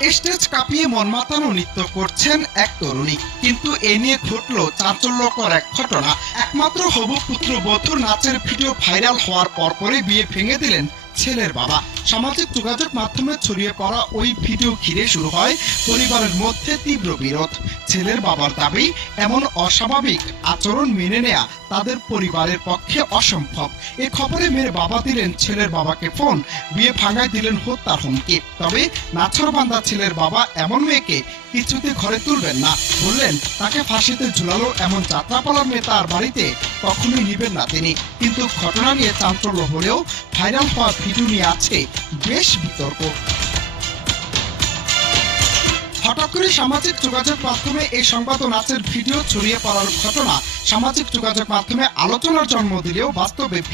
Stage কাঁপিয়ে মনমাতানো নৃত্য করছেন এক তরুণী। কিন্তু এ নিয়ে ঘটল চাঞ্চল্যকর এক ঘটনা। একমাত্র হবু পুত্র বধুর নাচের ভিডিও ভাইরাল হওয়ার পরপরই বিয়ে ভেঙে দিলেন ছেলের বাবা। সামাজিক যোগাযোগ মাধ্যমে ছড়িয়ে পড়া ওই ভিডিও ঘিরে শুরু হয় পরিবারের মধ্যে তীব্র বিরোধ। ছেলের বাবার দাবি, এমন অস্বাভাবিক আচরণ মেনে নেয়া তাদের পরিবারের পক্ষে অসম্ভব। এ খবরে মেয়ের বাবা দিলেন ছেলের বাবাকে ফোন, বিয়ে ভাঙায় দিলেন হত্যার হুমকি। তবে নাছরবান্ধা ছেলের বাবা এমন মেয়েকে কিছুতে ঘরে তুলবেন না। বললেন, তাকে ফাঁসিতে ঝুলালো এমন যাত্রাপালা মেয়ে তার বাড়িতে কখনোই নিবেন না তিনি। কিন্তু ঘটনা নিয়ে চাঞ্চল্য হলেও ভাইরাল হওয়া ভিডিও নিয়ে আছে বেশ বিতর্ক। হঠাৎ করে সামাজিক যোগাযোগ মাধ্যমে এই সংবাদ ও নাচের ভিডিও ছড়িয়ে পড়ার ঘটনা সামাজিক যোগাযোগ মাধ্যমে আলোচনার জন্ম দিলেও বাস্তবে